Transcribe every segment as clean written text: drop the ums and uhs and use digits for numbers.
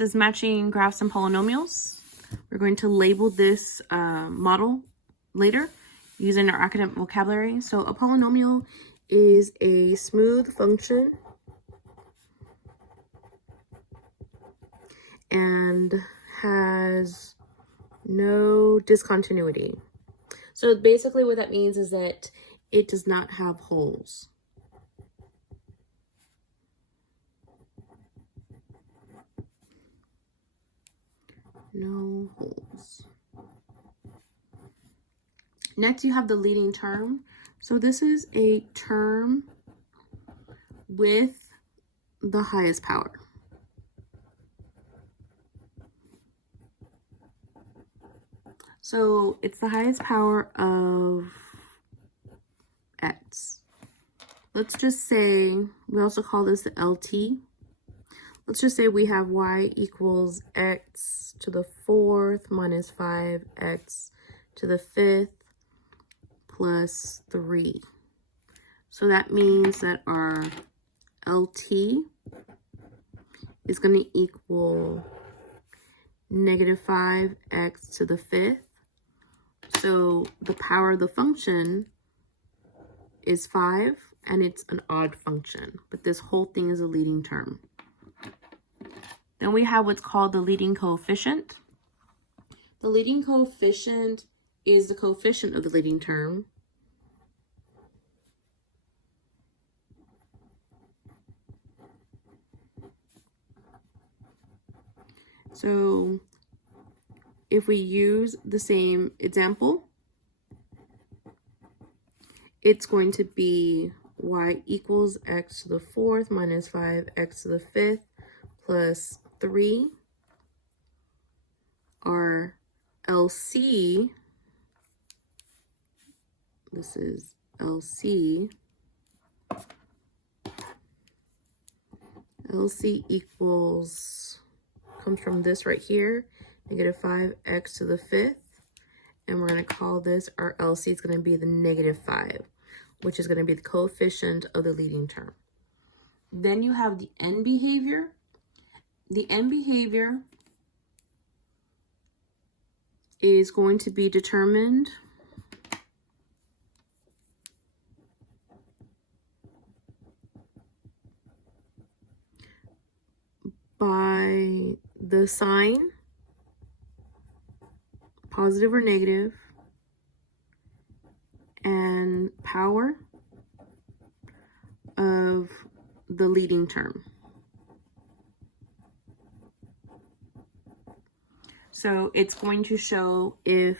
This is matching graphs and polynomials. We're going to label this model later using our academic vocabulary. So a polynomial is a smooth function and has no discontinuity. So basically what that means is that it does not have holes. No holes. Next, you have the leading term. So this is a term with the highest power. So it's the highest power of x. Let's just say, we also call this the LT. Let's just say we have y equals x to the 4th minus 5x to the 5th plus 3. So that means that our LT is going to equal negative 5x to the 5th. So the power of the function is 5, and it's an odd function, but this whole thing is a leading term. Then we have what's called the leading coefficient. The leading coefficient is the coefficient of the leading term. So if we use the same example, it's going to be y equals x to the 4th minus 5x to the 5th plus 3. Our LC, this is LC, LC equals, comes from this right here, negative 5x to the 5th, and we're going to call this, our LC is going to be the negative 5, which is going to be the coefficient of the leading term. Then you have the end behavior. The end behavior is going to be determined by the sign, positive or negative, and power of the leading term. So it's going to show if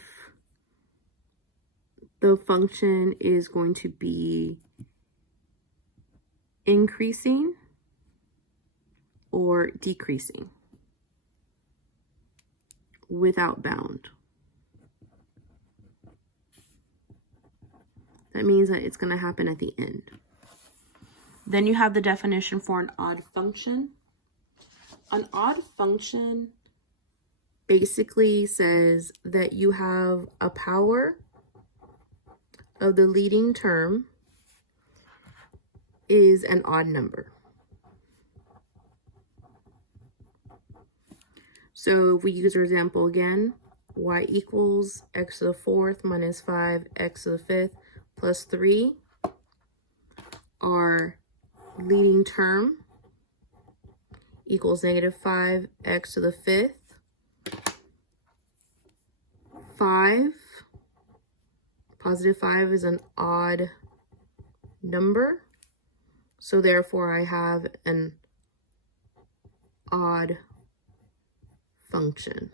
the function is going to be increasing or decreasing without bound. That means that it's going to happen at the end. Then you have the definition for an odd function. An odd function basically says that you have a power of the leading term is an odd number. So if we use our example again, y equals x to the 4th minus 5x to the 5th plus 3, our leading term equals negative 5x to the 5th. 5, positive 5 is an odd number, so therefore I have an odd function.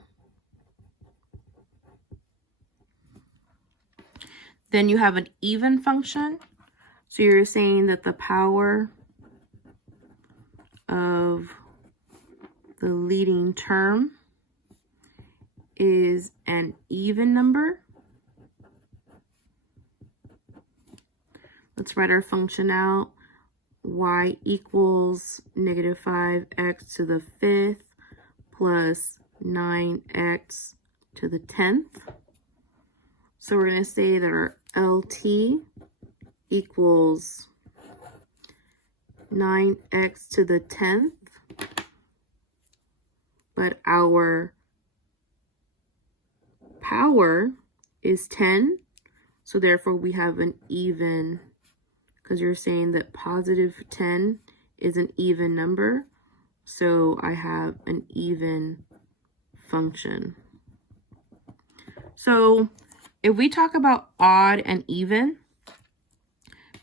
Then you have an even function. So you're saying that the power of the leading term is an even number. Let's write our function out. Y equals negative 5x to the 5th plus 9x to the 10th. So we're going to say that our LT equals 9x to the 10th but our power is 10. So therefore we have an even, because you're saying that positive 10 is an even number. So I have an even function. So if we talk about odd and even,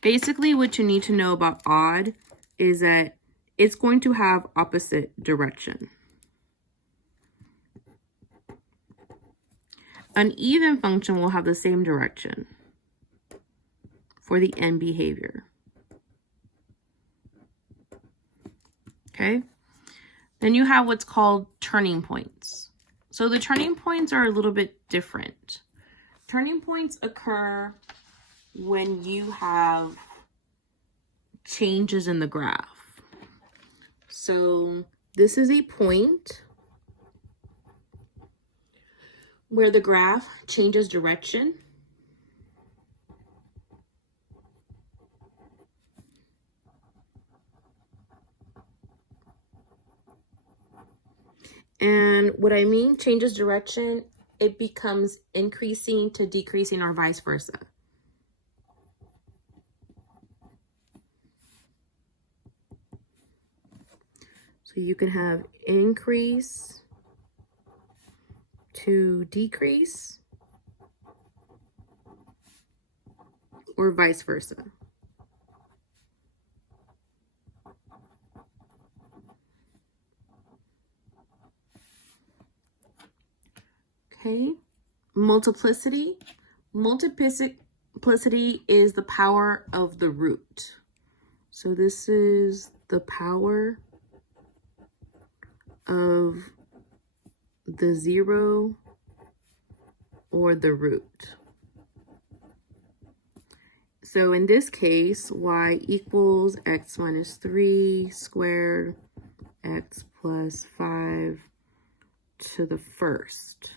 basically what you need to know about odd is that it's going to have opposite direction. An even function will have the same direction for the end behavior. Okay? Then you have what's called turning points. So the turning points are a little bit different. Turning points occur when you have changes in the graph. So this is a point where the graph changes direction. And what I mean changes direction, it becomes increasing to decreasing or vice versa. So you can have increase to decrease or vice versa. Okay, multiplicity. Multiplicity is the power of the root. So this is the power of the 0 or the root. So in this case, y equals x minus 3 squared, x plus 5 to the first.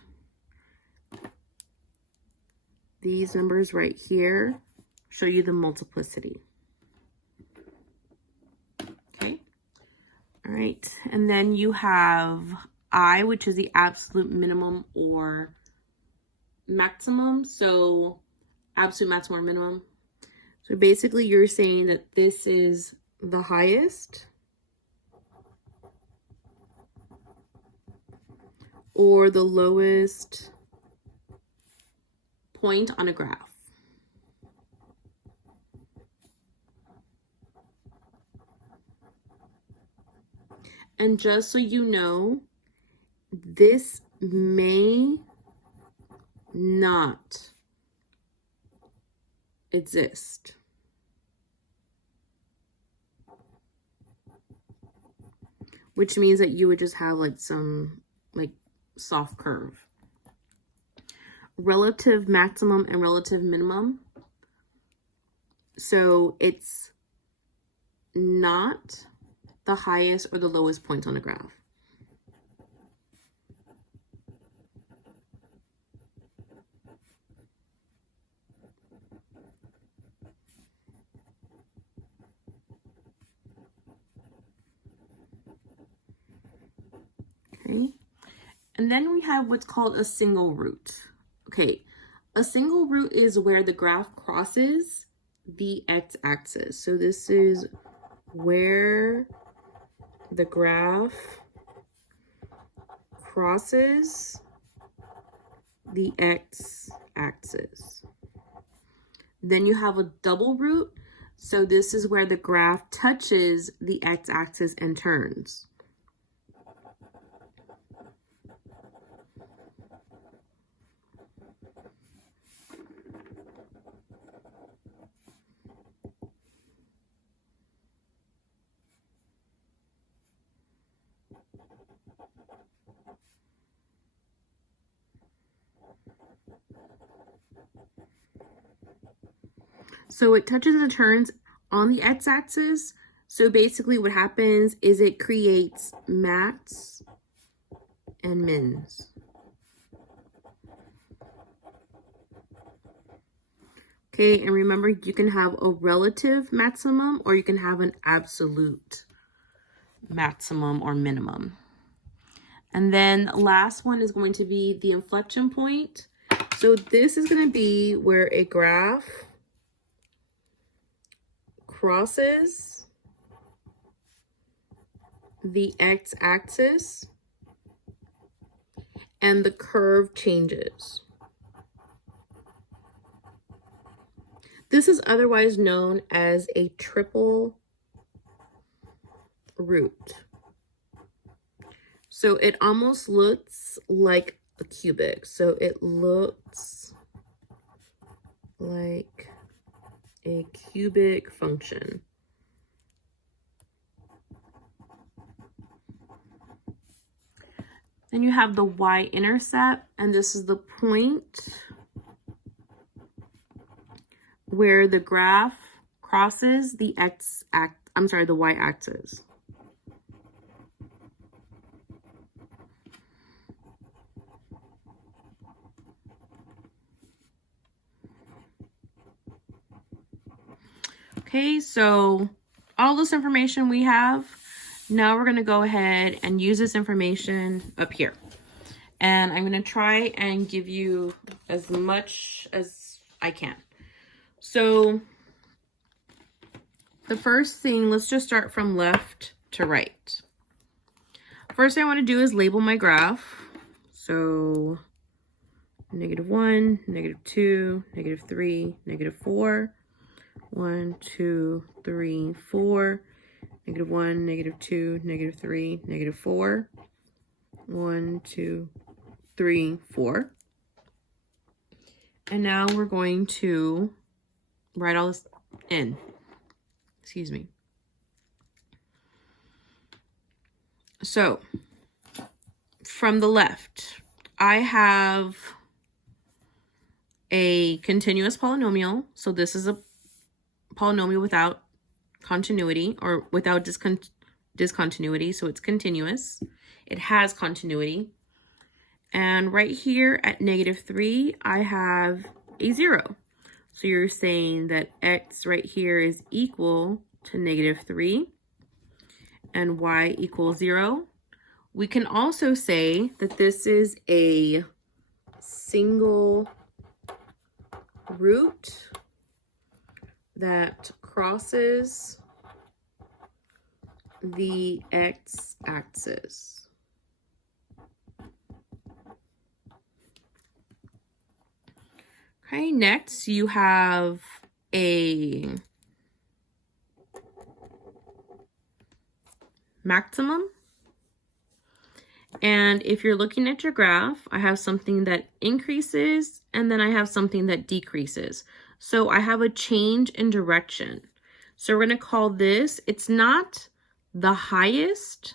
These numbers right here show you the multiplicity. Okay. All right. And then you have I, which is the absolute minimum or maximum. So absolute maximum or minimum. So basically you're saying that this is the highest or the lowest point on a graph. And just so you know, this may not exist. Which means that you would just have like some like soft curve. Relative maximum and relative minimum. So it's not the highest or the lowest point on the graph. Okay. And then we have what's called a single root. Okay. A single root is where the graph crosses the x-axis. So this is where the graph crosses the x-axis. Then you have a double root. So this is where the graph touches the x-axis and turns. So it touches and turns on the x-axis. So basically what happens is it creates max and mins. Okay, and remember you can have a relative maximum or you can have an absolute maximum or minimum. And then last one is going to be the inflection point. So this is going to be where a graph crosses the x-axis and the curve changes. This is otherwise known as a triple root. So it almost looks like a cubic. So it looks like a cubic function. Then you have the y-intercept, and this is the point where the graph crosses the the y-axis. Okay, so all this information we have, now we're going to go ahead and use this information up here. And I'm going to try and give you as much as I can. So the first thing, let's just start from left to right. First thing I want to do is label my graph. So -1, -2, -3, -4. 1, 2, 3, 4. -1, -2, -3, -4. 1, 2, 3, 4. And now we're going to write all this in. Excuse me. So from the left, I have a continuous polynomial. So this is a polynomial without continuity or without discontinuity. So it's continuous. It has continuity. And right here at -3, I have a 0. So you're saying that x right here is equal to -3 and y equals 0. We can also say that this is a single root that crosses the x-axis. Okay, next you have a maximum. And if you're looking at your graph, I have something that increases and then I have something that decreases. So I have a change in direction. So we're going to call this, it's not the highest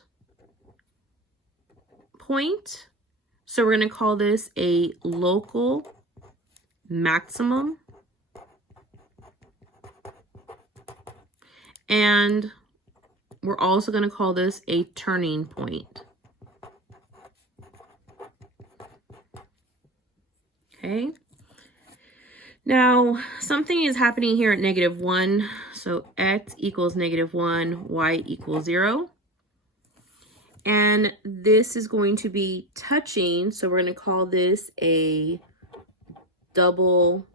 point. So we're going to call this a local maximum. And we're also going to call this a turning point. Okay. Now, something is happening here at -1. So x equals -1, y equals 0. And this is going to be touching. So we're going to call this a double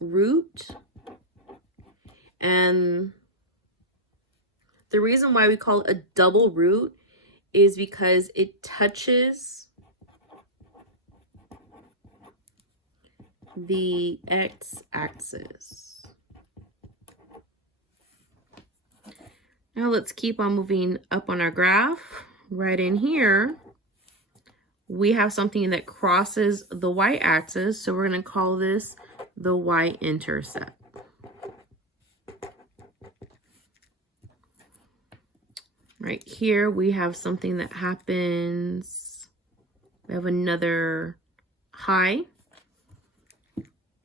root. And the reason why we call it a double root is because it touches the x-axis. Now let's keep on moving up on our graph. Right in here, we have something that crosses the y-axis, so we're going to call this the y-intercept. Right here, we have something that happens. We have another high.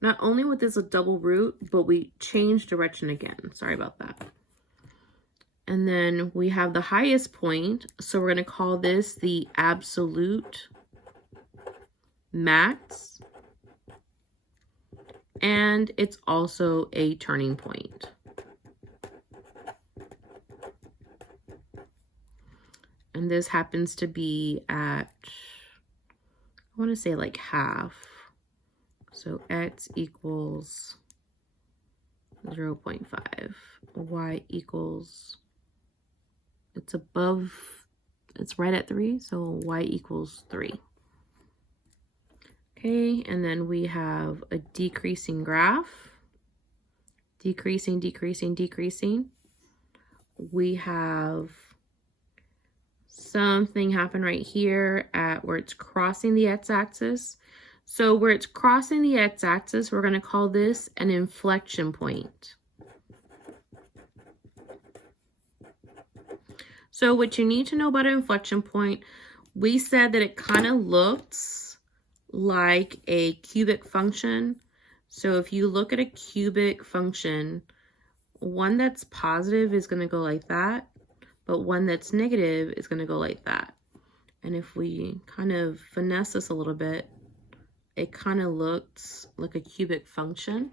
Not only with this a double root, but we change direction again. Sorry about that. And then we have the highest point. So we're going to call this the absolute max. And it's also a turning point. And this happens to be at, I want to say like half. So x equals 0.5. Y equals, it's above, it's right at 3. So y equals 3. Okay, and then we have a decreasing graph. Decreasing, decreasing, decreasing. We have something happen right here at where it's crossing the x-axis. So where it's crossing the x-axis, we're going to call this an inflection point. So what you need to know about an inflection point, we said that it kind of looks like a cubic function. So if you look at a cubic function, one that's positive is going to go like that, but one that's negative is going to go like that. And if we kind of finesse this a little bit, it kind of looks like a cubic function.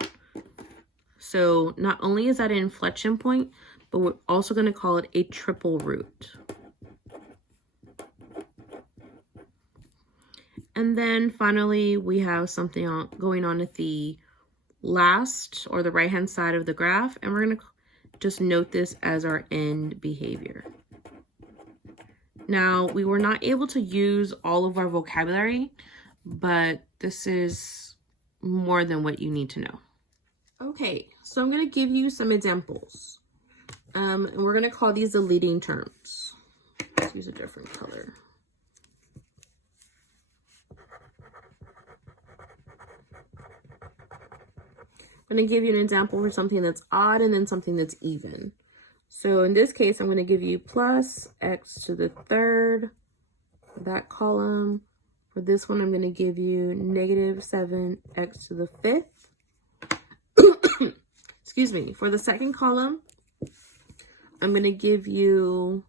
So not only is that an inflection point, but we're also going to call it a triple root. And then finally, we have something going on at the last or the right-hand side of the graph, and we're going to just note this as our end behavior. Now, we were not able to use all of our vocabulary, but this is more than what you need to know. Okay, so I'm going to give you some examples. And we're going to call these the leading terms. Let's use a different color. I'm going to give you an example for something that's odd and then something that's even. So in this case, I'm going to give you plus x to the third, that column. For this one, I'm going to give you negative 7x to the fifth. Excuse me. For the second column, I'm going to give you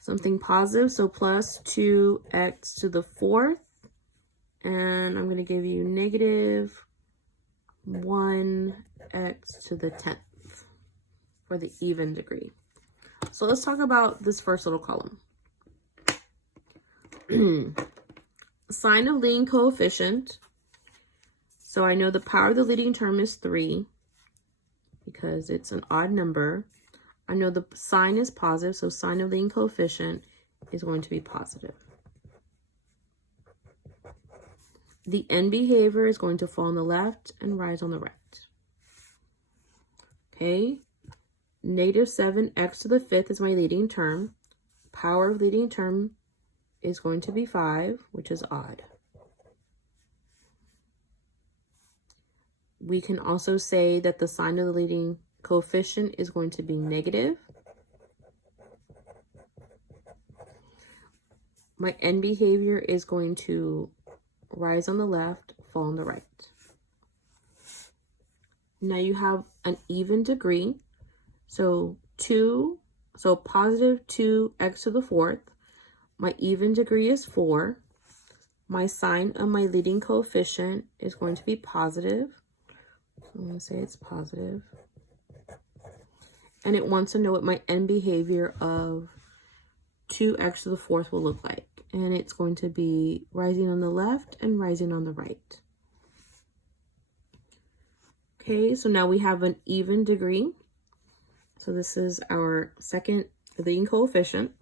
something positive, so plus 2x to the fourth. And I'm going to give you negative 1x to the 10th for the even degree. So let's talk about this first little column. Sign of leading coefficient. So I know the power of the leading term is 3 because it's an odd number. I know the sign is positive, so sign of leading coefficient is going to be positive. The end behavior is going to fall on the left and rise on the right. Okay, negative 7x to the fifth is my leading term. Power of leading term is going to be 5, which is odd. We can also say that the sign of the leading coefficient is going to be negative. My end behavior is going to rise on the left, fall on the right. Now you have an even degree. So positive 2x to the fourth. My even degree is 4. My sign of my leading coefficient is going to be positive. So I'm going to say it's positive. And it wants to know what my end behavior of 2x to the fourth will look like. And it's going to be rising on the left and rising on the right. Okay, so now we have an even degree. So this is our second leading coefficient.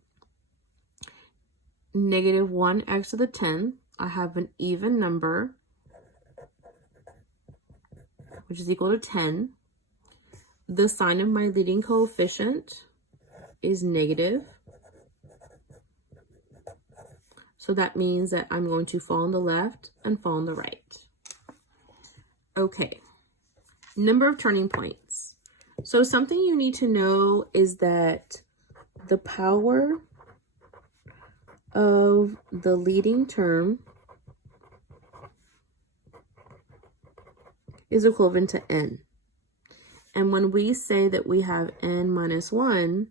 Negative 1x to the 10th. I have an even number, which is equal to 10. The sign of my leading coefficient is negative. So that means that I'm going to fall on the left and fall on the right. Okay, number of turning points. So something you need to know is that the power of the leading term is equivalent to n. And when we say that we have n minus 1,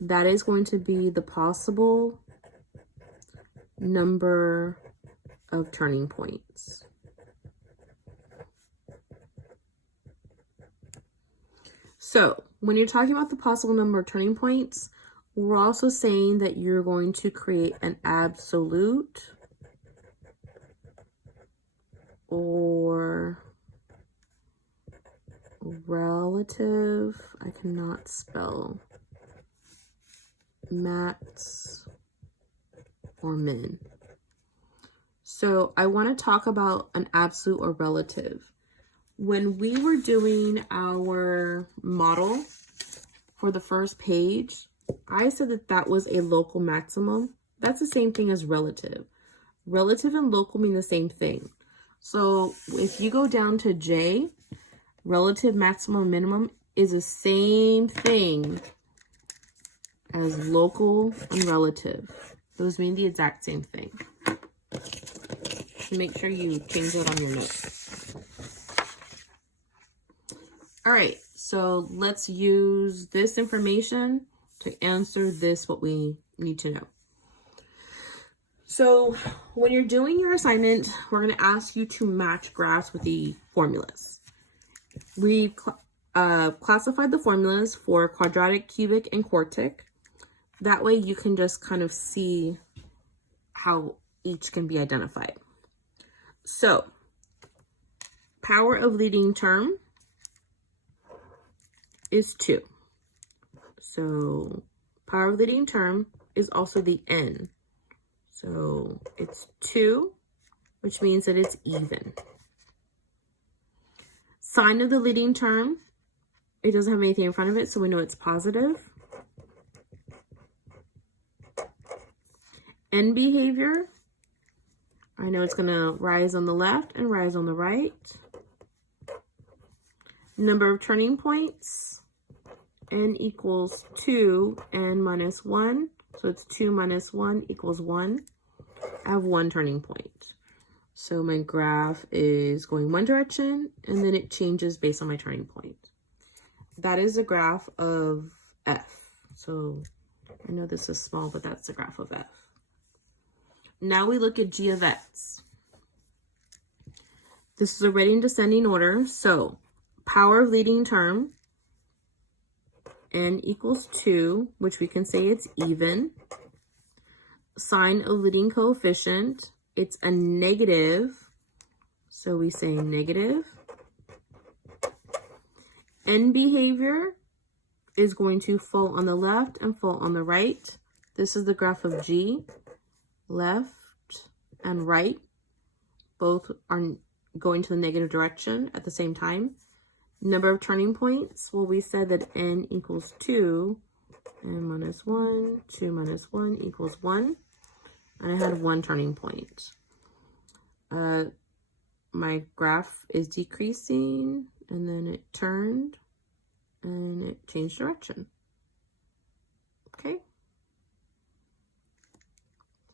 that is going to be the possible number of turning points. So when you're talking about the possible number of turning points, We're also saying that you're going to create an absolute or relative, I cannot spell, max or min. So I want to talk about an absolute or relative. When we were doing our model for the first page, I said that that was a local maximum. That's the same thing as relative. Relative and local mean the same thing. So if you go down to J, relative maximum minimum is the same thing as local and relative. Those mean the exact same thing. So make sure you change it on your notes. All right, so let's use this information to answer this, what we need to know. So when you're doing your assignment, we're going to ask you to match graphs with the formulas. We've classified the formulas for quadratic, cubic, and quartic. That way you can just kind of see how each can be identified. So, power of leading term is 2. So, power of leading term is also the n. So, it's 2, which means that it's even. Sign of the leading term, it doesn't have anything in front of it, so we know it's positive. End behavior, I know it's going to rise on the left and rise on the right. Number of turning points, n equals 2, n minus 1. So it's 2 minus 1 equals 1. I have 1 turning point. So my graph is going one direction, and then it changes based on my turning point. That is the graph of f. So I know this is small, but that's the graph of f. Now we look at g of x. This is already in descending order. So power of leading term, n equals 2, which we can say it's even. Sign of leading coefficient, it's a negative. So we say negative. End behavior is going to fall on the left and fall on the right. This is the graph of g. Left and right both are going to the negative direction at the same time. Number of turning points, well, we said that n equals 2, n minus 1, 2 minus 1 equals 1, and I had 1 turning point. My graph is decreasing, and then it turned, and it changed direction. Okay.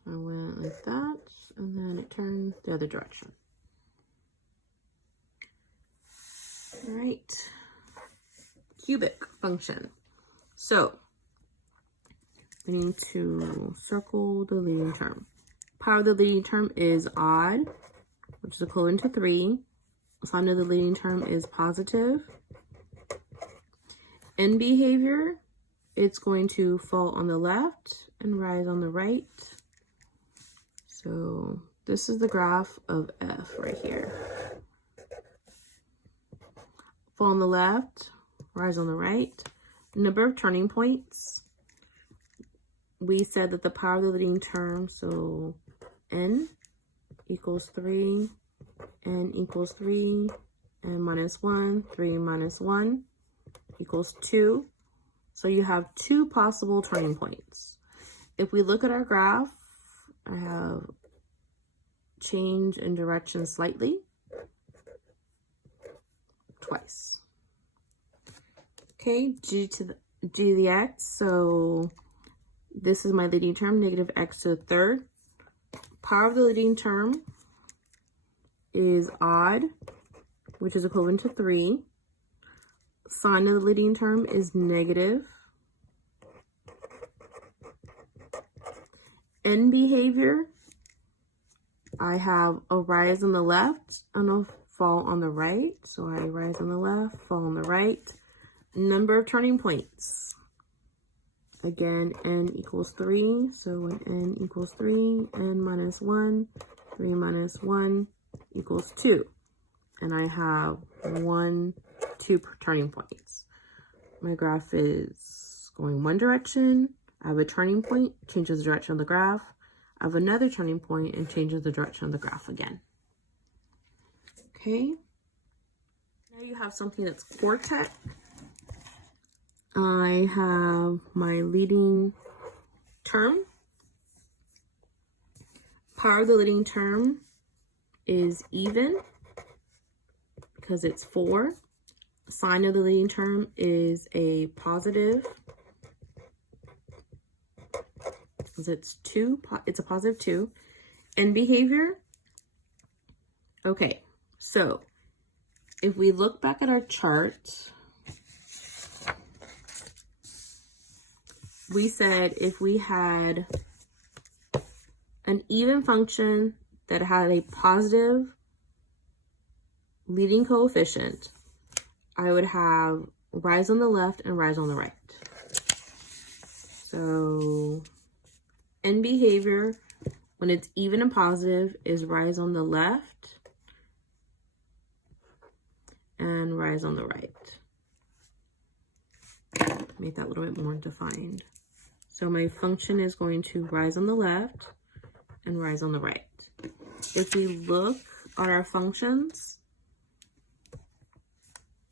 I went like that, and then it turned the other direction. All right, cubic function. So we need to circle the leading term. Power of the leading term is odd, which is equivalent to 3. Sign of the leading term is positive. End behavior, it's going to fall on the left and rise on the right. So this is the graph of f right here. Fall on the left, rise on the right. Number of turning points. We said that the power of the leading term, so n equals 3, n equals 3, n minus 1, 3 minus 1 equals 2. So you have 2 possible turning points. If we look at our graph, I have change in direction slightly, twice. Okay, g to the x, so this is my leading term, negative x to the third. Power of the leading term is odd, which is equivalent to 3. Sign of the leading term is negative. End behavior, I have a rise on the left and a fall on the right. So I rise on the left, fall on the right. Number of turning points. Again, n equals 3. So when n equals 3, n minus 1, 3 minus 1 equals 2. And I have 1, 2 turning points. My graph is going one direction. I have a turning point, changes the direction of the graph. I have another turning point and changes the direction of the graph again. Okay. Now you have something that's quartet. I have my leading term. Power of the leading term is even because it's 4. Sign of the leading term is a positive because it's 2. It's a positive 2. And behavior. Okay, so if we look back at our chart, we said if we had an even function that had a positive leading coefficient, I would have rise on the left and rise on the right. So in behavior, when it's even and positive, is rise on the left and rise on the right. Make that a little bit more defined. So my function is going to rise on the left and rise on the right. If we look at our functions,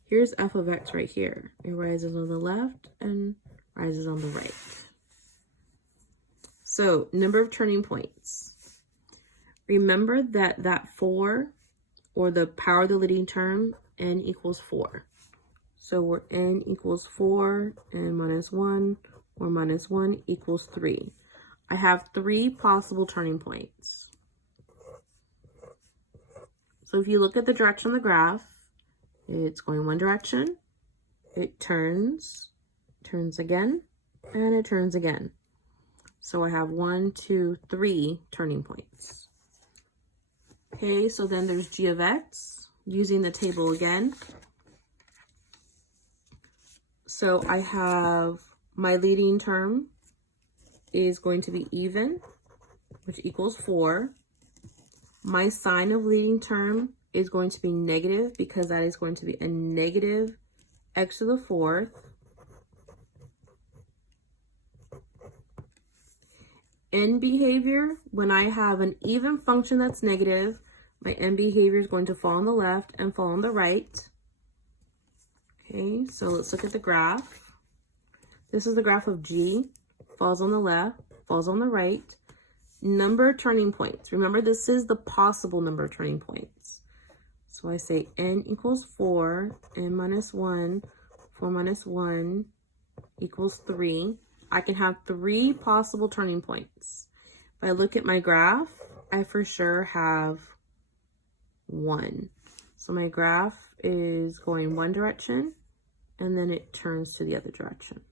here's f of x right here. It rises on the left and rises on the right. So number of turning points. Remember that 4, or the power of the leading term, n equals 4. So we're n equals 4, n minus 1, or minus 1 equals 3. I have 3 possible turning points. So if you look at the direction of the graph, it's going one direction, it turns again, and it turns again. So I have 1, 2, 3 turning points. Okay, so then there's g of x, using the table again. So I have my leading term is going to be even, which equals 4. My sign of leading term is going to be negative because that is going to be a negative x to the 4th. End behavior, when I have an even function that's negative, my end behavior is going to fall on the left and fall on the right. Okay, so let's look at the graph. This is the graph of G. Falls on the left, falls on the right. Number of turning points. Remember, this is the possible number of turning points. So I say n equals 4, n minus 1, 4 minus 1 equals 3. I can have 3 possible turning points. If I look at my graph, I for sure have 1. So my graph is going one direction, and then it turns to the other direction.